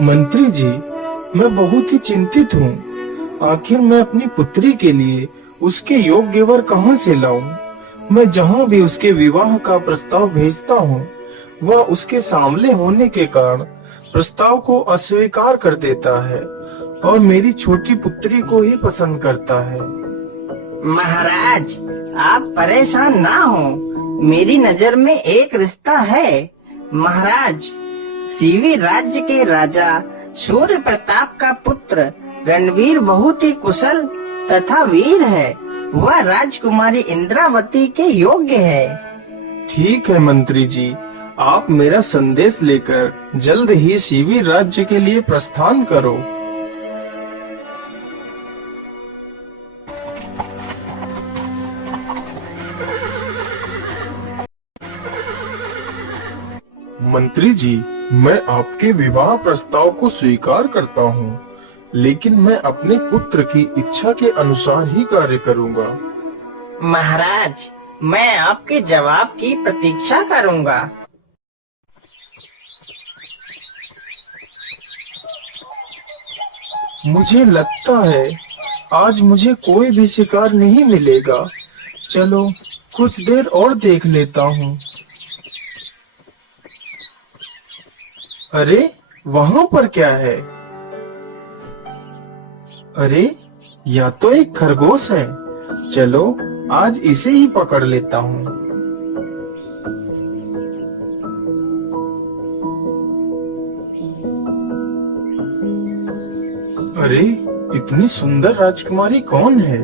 मंत्री जी, मैं बहुत ही चिंतित हूँ। आखिर मैं अपनी पुत्री के लिए उसके योग्य वर कहाँ से लाऊं? मैं जहाँ भी उसके विवाह का प्रस्ताव भेजता हूँ, वह उसके सामने होने के कारण प्रस्ताव को अस्वीकार कर देता है और मेरी छोटी पुत्री को ही पसंद करता है। महाराज, आप परेशान ना हो। मेरी नजर में एक रिश्ता है। महाराज, सीवी राज्य के राजा सूर्य प्रताप का पुत्र रणवीर बहुत ही कुशल तथा वीर है। वह राजकुमारी इंद्रावती के योग्य है। ठीक है मंत्री जी, आप मेरा संदेश लेकर जल्द ही सीवी राज्य के लिए प्रस्थान करो। मंत्री जी, मैं आपके विवाह प्रस्ताव को स्वीकार करता हूँ, लेकिन मैं अपने पुत्र की इच्छा के अनुसार ही कार्य करूँगा। महाराज, मैं आपके जवाब की प्रतीक्षा करूँगा। मुझे लगता है आज मुझे कोई भी शिकार नहीं मिलेगा। चलो कुछ देर और देख लेता हूँ। अरे, वहाँ पर क्या है? अरे, या तो एक खरगोश है। चलो आज इसे ही पकड़ लेता हूँ। अरे, इतनी सुंदर राजकुमारी कौन है?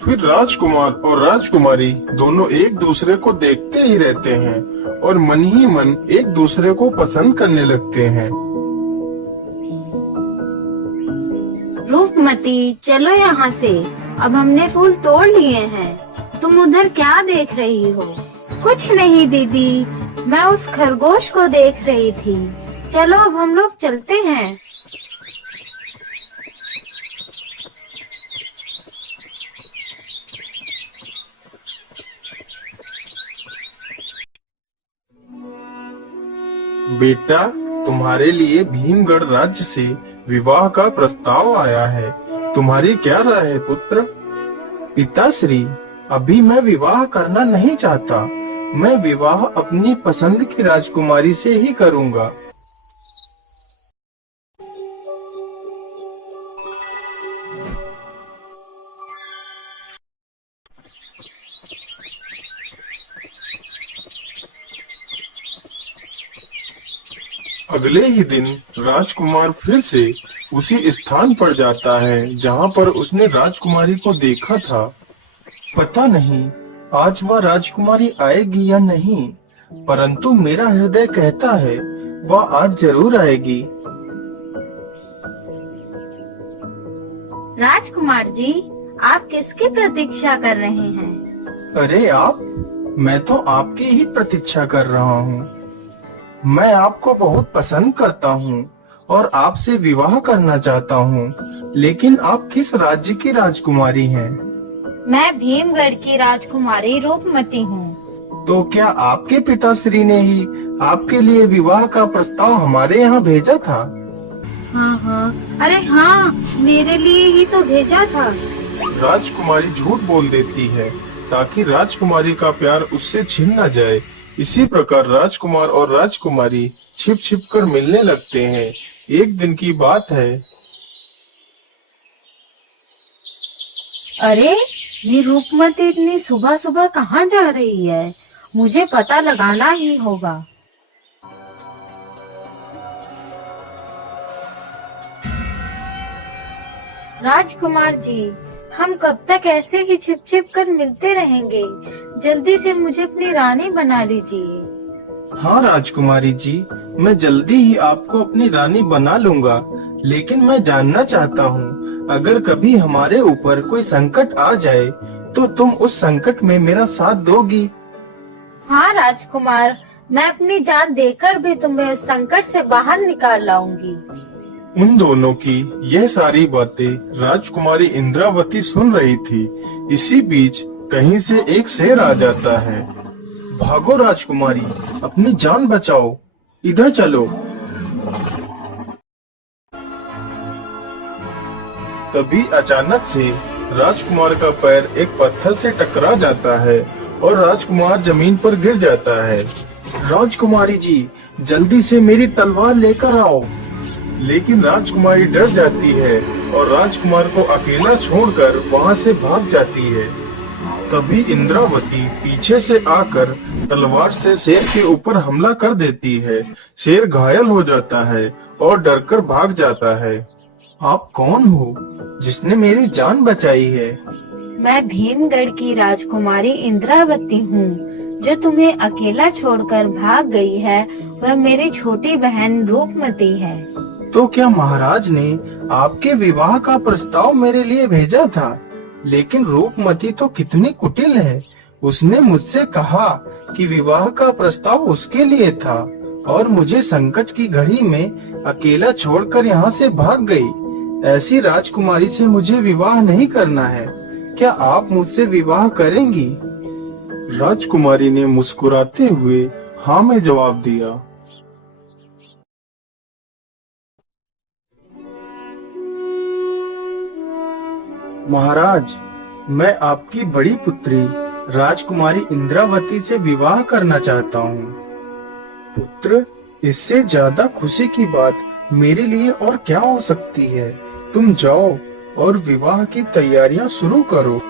फिर राजकुमार और राजकुमारी दोनों एक दूसरे को देखते ही रहते हैं और मन ही मन एक दूसरे को पसंद करने लगते हैं। रूपमती, चलो यहाँ से। अब हमने फूल तोड़ लिए हैं। तुम उधर क्या देख रही हो? कुछ नहीं दीदी, मैं उस खरगोश को देख रही थी। चलो अब हम लोग चलते हैं। बेटा, तुम्हारे लिए भीमगढ़ राज्य से विवाह का प्रस्ताव आया है। तुम्हारी क्या राय है पुत्र? पिताश्री, अभी मैं विवाह करना नहीं चाहता। मैं विवाह अपनी पसंद की राजकुमारी से ही करूँगा। अगले ही दिन राजकुमार फिर से उसी स्थान पर जाता है जहाँ पर उसने राजकुमारी को देखा था। पता नहीं आज वह राजकुमारी आएगी या नहीं, परंतु मेरा हृदय कहता है वह आज जरूर आएगी। राजकुमार जी, आप किसकी प्रतीक्षा कर रहे हैं? अरे आप, मैं तो आपकी ही प्रतीक्षा कर रहा हूँ। मैं आपको बहुत पसंद करता हूँ और आपसे विवाह करना चाहता हूँ, लेकिन आप किस राज्य की राजकुमारी हैं? मैं भीमगढ़ की राजकुमारी रूपमती हूँ। तो क्या आपके पिताश्री ने ही आपके लिए विवाह का प्रस्ताव हमारे यहाँ भेजा था? हाँ हाँ, अरे हाँ, मेरे लिए ही तो भेजा था। राजकुमारी झूठ बोल देती है ताकि राजकुमारी का प्यार उससे छिन न जाए। इसी प्रकार राजकुमार और राजकुमारी छिप छिप कर मिलने लगते हैं। एक दिन की बात है। अरे, ये रूपमती इतनी सुबह सुबह कहाँ जा रही है? मुझे पता लगाना ही होगा। राजकुमार जी, हम कब तक ऐसे ही छिप छिप कर मिलते रहेंगे? जल्दी से मुझे अपनी रानी बना लीजिए। हाँ राजकुमारी जी, मैं जल्दी ही आपको अपनी रानी बना लूंगा, लेकिन मैं जानना चाहता हूँ, अगर कभी हमारे ऊपर कोई संकट आ जाए तो तुम उस संकट में मेरा साथ दोगी? हाँ राजकुमार, मैं अपनी जान देकर भी तुम्हें उस संकट से बाहर निकाल लाऊंगी। उन दोनों की यह सारी बातें राजकुमारी इंद्रावती सुन रही थी। इसी बीच कहीं से एक शेर आ जाता है। भागो राजकुमारी, अपनी जान बचाओ, इधर चलो। तभी अचानक से राजकुमार का पैर एक पत्थर से टकरा जाता है और राजकुमार जमीन पर गिर जाता है। राजकुमारी जी, जल्दी से मेरी तलवार लेकर आओ। लेकिन राजकुमारी डर जाती है और राजकुमार को अकेला छोड़कर वहां से भाग जाती है। तभी इंद्रावती पीछे से आकर तलवार से शेर के ऊपर हमला कर देती है। शेर घायल हो जाता है और डरकर भाग जाता है। आप कौन हो जिसने मेरी जान बचाई है? मैं भीमगढ़ की राजकुमारी इंद्रावती हूँ, जो तुम्हें अकेला छोड़कर भाग गई है। वह मेरी छोटी बहन रूपमती है। तो क्या महाराज ने आपके विवाह का प्रस्ताव मेरे लिए भेजा था? लेकिन रूपमती तो कितनी कुटिल है। उसने मुझसे कहा कि विवाह का प्रस्ताव उसके लिए था और मुझे संकट की घड़ी में अकेला छोड़कर यहाँ से भाग गई। ऐसी राजकुमारी से मुझे विवाह नहीं करना है। क्या आप मुझसे विवाह करेंगी? राजकुमारी ने मुस्कुराते हुए हाँ में जवाब दिया। महाराज, मैं आपकी बड़ी पुत्री राजकुमारी इंद्रावती से विवाह करना चाहता हूँ। पुत्र, इससे ज्यादा खुशी की बात मेरे लिए और क्या हो सकती है। तुम जाओ और विवाह की तैयारियां शुरू करो।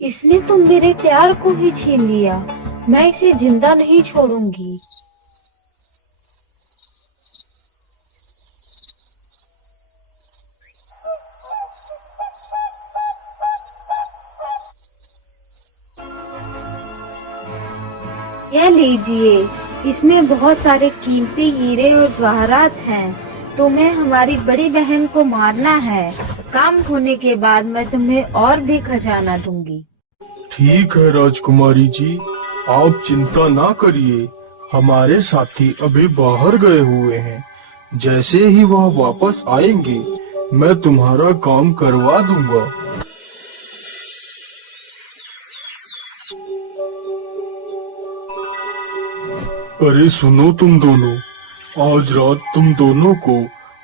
इसने तो मेरे प्यार को ही छीन लिया। मैं इसे जिंदा नहीं छोड़ूंगी। यह लीजिए, इसमें बहुत सारे कीमती हीरे और जवाहरात हैं। तुम्हें हमारी बड़ी बहन को मारना है। काम होने के बाद मैं तुम्हें और भी खजाना दूंगी। ठीक है राजकुमारी जी, आप चिंता ना करिए। हमारे साथी अभी बाहर गए हुए हैं। जैसे ही वह वापस आएंगे, मैं तुम्हारा काम करवा दूंगा। अरे सुनो तुम दोनों, आज रात तुम दोनों को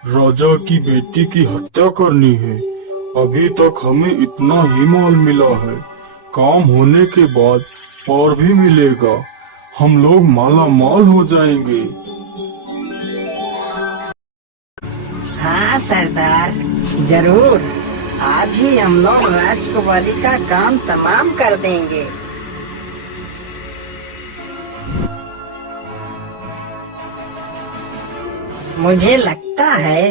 राजा की बेटी की हत्या करनी है। अभी तक हमें इतना ही माल मिला है। काम होने के बाद और भी मिलेगा। हम लोग माला माल हो जाएंगे। हाँ सरदार, जरूर। आज ही हम लोग राजकुमारी का काम तमाम कर देंगे। मुझे लगता है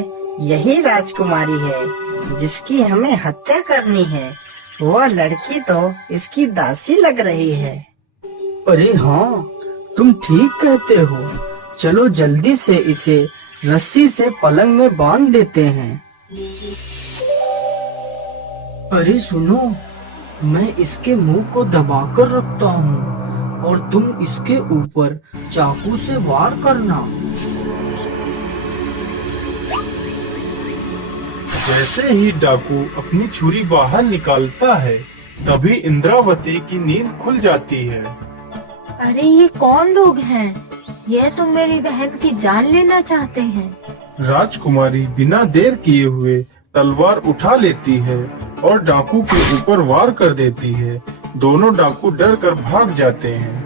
यही राजकुमारी है जिसकी हमें हत्या करनी है। वह लड़की तो इसकी दासी लग रही है। अरे हाँ, तुम ठीक कहते हो। चलो जल्दी से इसे रस्सी से पलंग में बांध देते हैं। अरे सुनो, मैं इसके मुंह को दबाकर रखता हूँ और तुम इसके ऊपर चाकू से वार करना। जैसे ही डाकू अपनी छुरी बाहर निकालता है, तभी इंद्रावती की नींद खुल जाती है। अरे ये कौन लोग हैं? यह तो मेरी बहन की जान लेना चाहते हैं। राजकुमारी बिना देर किए हुए तलवार उठा लेती है और डाकू के ऊपर वार कर देती है। दोनों डाकू डर कर भाग जाते हैं।